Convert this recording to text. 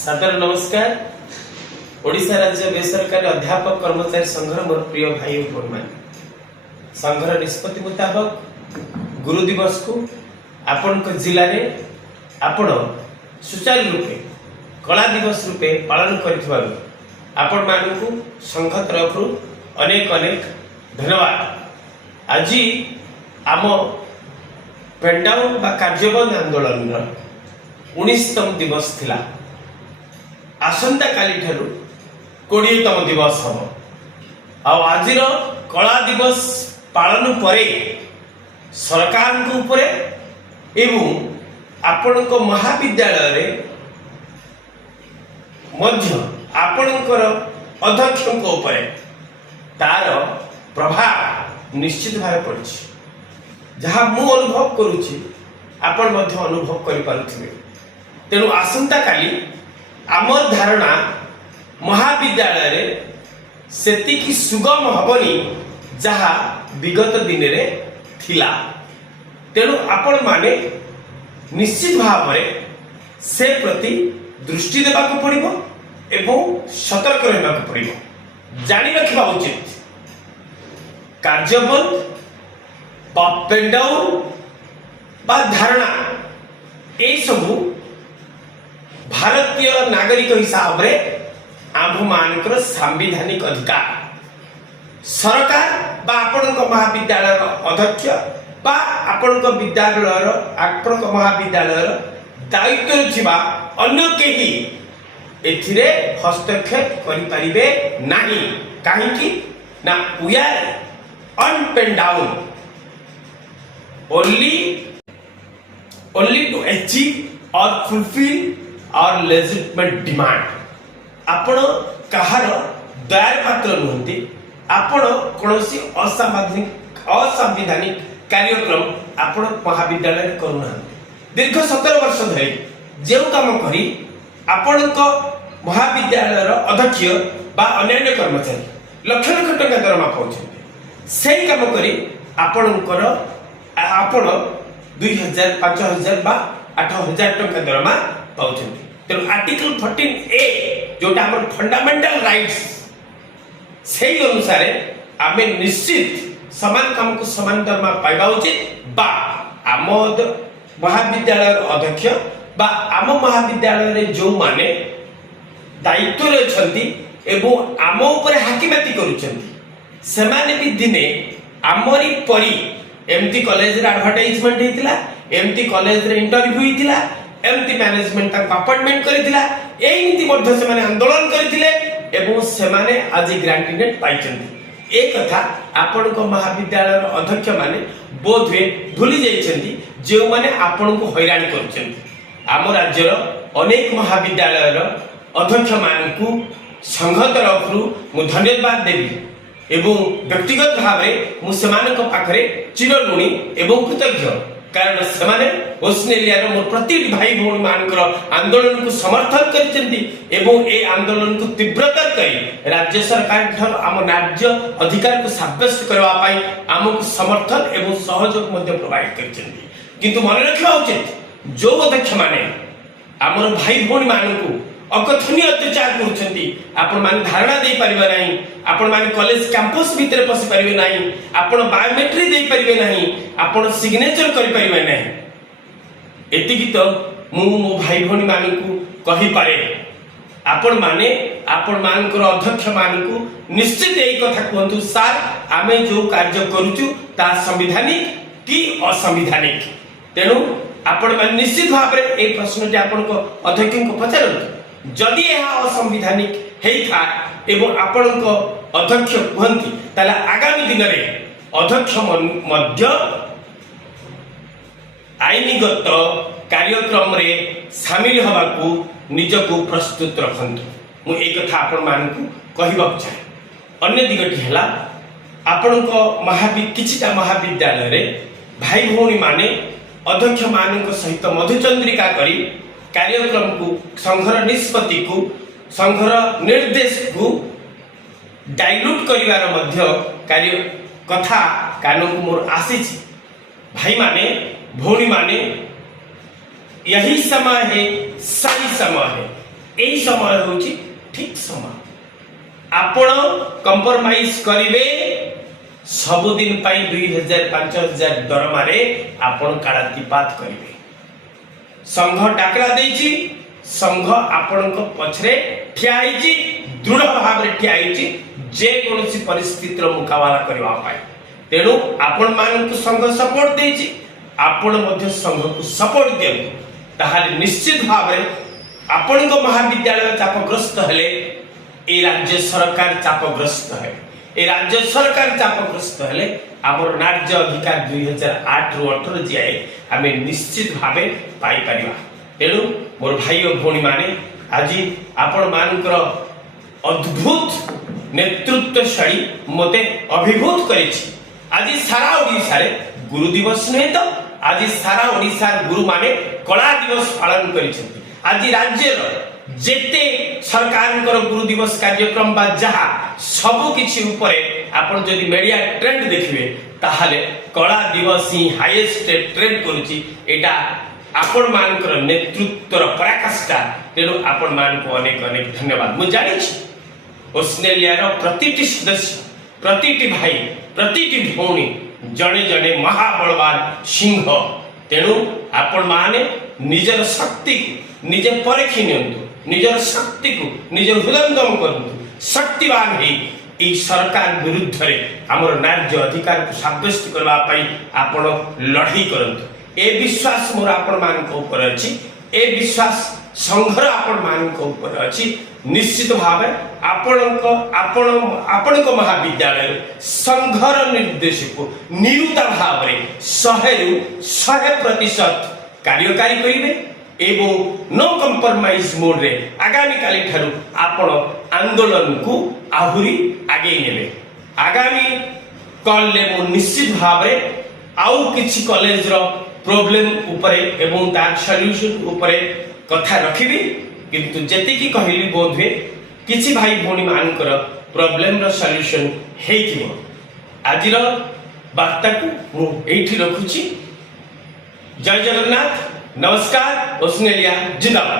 सादर नमस्कार। ओडिशा राज्य बेसरकारी अध्यापक कर्मचारी संघर मोर प्रिय भाई और बहन संघर निष्पत्ति मुताबक गुरु दिवस को आपण जिले में आपण सुचारू रूपे कला दिवस रूपे पालन कर आपण मानू संघ तरफ अनेक अनेक धन्यवाद। आज आम पेनडाउन बा कार्यबंद आंदोलन 19तम दिवस थिला। आसंता काली ठारू 20तम दिवस हम आज कला दिवस पालन परे सरकार को ऊपर एवं आपण को महाविद्यालय रे मध्य आपणकर अध्यक्ष ऊपर तार प्रभाव निश्चित भाव पड़ी जहाँ मु अनुभव करुछि आपण मध्य अनुभव करि पारुथिबे। तेणु आसंता काली आम धारणा महाविद्यालय रे सेतिकी सुगम हबनी जहाँ विगत दिन रे थिला। तेणु आपण माने निश्चित भाव में से प्रति दृष्टि देबाक पड़िबो एवं सतर्क रहबाक पड़िबो। जानि रखिबा उचित कार्यबंद बा पेनडाउन बा धारणा ए सबु भारतीय नागरिक हिसाब रे आम मानकर संवैधानिक अधिकार। सरकार बा आपण महाविद्यालय अध्यक्ष बा आपण विद्यालय आपण महाविद्यालय दायित्व थिबा अन्य केही एथिरे हस्तक्षेप करि परिबे नाही। काहेकि ना we are on pen down only to achieve or fulfill our legitimate demand। आपण कहार दयार पात्र नुहंती। आपण कोनोसी असंवैधानिक कार्यक्रम आपण महाविद्यालय करूना। दीर्घ 17 वर्ष धरि जेउ काम करी आपण को महाविद्यालय अध्यक्ष बा अन्य कर्मचारी लक्ष लक्ष टका दरमा पाउछन्ते। सेही काम करी आपणकर आपण 2000 5000 बा 8000 टका दरमा पाउछन्ते। तेणु आर्टिकल 14A जोटा हमर फंडामेंटल राइट्स सेही अनुसार आमे निश्चित समान काम को समान दरमा पाइबा उचित बा आम महाविद्यालय अध्यक्ष बा आम महाविद्यालय रे जो माने दायित्व रे छंती एवं आम ऊपर हाकिमाती करूछंती सेमाने भी दिने आमरी परी एमती कॉलेज रे एडवर्टाइजमेंट हेतिला एमती कॉलेज रे इंटरव्यू हेतिला एमती मैनेजमेंट तक अपॉइंटमेंट करितिला एई नीति मध्य से माने आंदोलन करितिले एवं से माने आज ग्रांटिनेट पाइछंती। ए कथा आपण को महाविद्यालय अध्यक्ष माने बोधवे भूली जाइछंती जे माने आपण को हैरान करछंती। आम राज्य अनेक महाविद्यालय अध्यक्ष मानकू संघ तरफ मु धन्यवाद देवी एवं व्यक्तिगत भाव मु सेमानक पाखरे चिरऋणी एवं कृतज्ञ। कारण सेमाने ओस्ट्रेलिया मोर प्रति भाई भौणी मानकर आंदोलन को समर्थन करछंती एवं ए आंदोलन को तीव्रतर करी राज्य सरकार ठर आम राज्य अधिकार को साब्यस्त करबा पाई आमको समर्थन एवं सहयोग मध्य प्रोवाइड करछंती। किंतु मन रखिबा उचित जो अध्यक्ष माने आमर भाई भौणी मानकू अकथनीय अत्याचार करुछंती आपण माने धारणा दे परिबे नाही। आपण माने कॉलेज कैंपस भीतर पसि परिबे नाही। आपण बायोमेट्रिक दे परिबे नाही। आपण सिग्नेचर करि परिबे नाही। एतिकी तो मो भाई भौणी मानकू कहि पारे आपण माने आपण मानकर अध्यक्ष मानकू निश्चित एई कथा कहंतु सर आमे जो कार्य करूछु ता संवैधानिक कि असंवैधानिक। तेनु आपण माने निश्चित भाव रे ए प्रश्नटी आपण को अध्यक्ष को पचारंतु जदि यह असंवैधानिक हेता एवं आपण को अध्यक्ष कहंती ताला आगामी दिन रे अध्यक्ष मध्य आईनगत कार्यक्रम रे शामिल हवा को निजको प्रस्तुत रखंतु। मु एक कथा आपण मानकू कहिबा चाहे। अन्य दिगटी हला आपण को किछिटा महाविद्यालय रे भाई भौणी माने अध्यक्ष मानक सहित मधुचंद्रिका करी कार्यक्रम को संघर निष्पत्ति को संघर निर्देश को डाइल्यूट करिवार मध्य कार्य कथा कान को मोर आसीछि। भाई माने भौणी माने यही समय है, सही समय है। यही समय होची ठीक समय आपण कंप्रोमाइज करिवे सबुदिन पाई 2000-5000 दरमारे आपण कालातिपात करिवे संघ डाकरा देछि संघ आपण को पछरे ठिया आइछि दृढ़ भाव रे ठिया आइछि जे कोनोसी परिस्थिति रो मुकाबला करबा पाए तेणु आपण मान को संघ सपोर्ट देछि आपण मध्ये संघ को सपोर्ट दियंतु ताहाले निश्चित भाव रे आपण को महाविद्यालय चापग्रस्त हेले ए राज्य सरकार चापग्रस्त है ए राज्य सरकार चापग्रस्त हेले हमर राज्य अधिकार 2008 रु 18 जाए आमे निश्चित भावे पाई परिबा तेणु मोर भाई और भौणी माने आज आपण मानकर अद्भुत नेतृत्वशाली मते अभिभूत करिछि आज सारा ओडिसा रे गुरु दिवस नै तो आज सारा ओडिसा गुरु माने कला दिवस पालन करिछथि आज राज्य जेते सरकार गुरु दिवस कार्यक्रम बा जहा सब किछि ऊपर आपण जदि मीडिया ट्रेंड देखिबे ताहाले कला दिवस ही हाईएस्ट ट्रेंड करूची एटा आपण मानकर नेतृत्वर पराकाष्ठा तेणु आपण मान को अनेक अनेक धन्यवाद मु जानि छी ऑस्ट्रेलिया प्रतिटी सदस्य प्रतिटी भाई प्रतिटी भौणी जड़े जड़े महाबलवान सिंह तेणु आपण माने निजर शक्ति निजे परखि नियंतु निजर शक्ति को निज हृदयंगम करंतु शक्तिवान ही ई सरकार विरुद्ध रे हमर राज्य अधिकार को साब्यस्त करबा पई आपण लढाई करंतु ए विश्वास मोर आपण मान को ऊपर अछि ए विश्वास संघर आपण मान को ऊपर अछि निश्चित भाव आपण को महाविद्यालय संघर निर्देश को निरुता भाव रे 100% कार्यकारी करिवे एवं नो कंप्रोमाइज मोड रे आगामी काली ठारू आपण आंदोलन को आहुरी आगे नेबे आगामी कॉल ले मो निश्चित भाव रे आउ किछि कॉलेज रो प्रॉब्लम ऊपर एवं तार सॉल्यूशन ऊपर कथा रखिबी किंतु जति की कहली बोध हुए किछि भाई भौणी मानकर प्रॉब्लम रो सॉल्यूशन हेइथिबो आजिर वार्ता को मु एठी रखुछि जय जगन्नाथ नमस्कार ऑस्ट्रेलिया जिंदाबाद।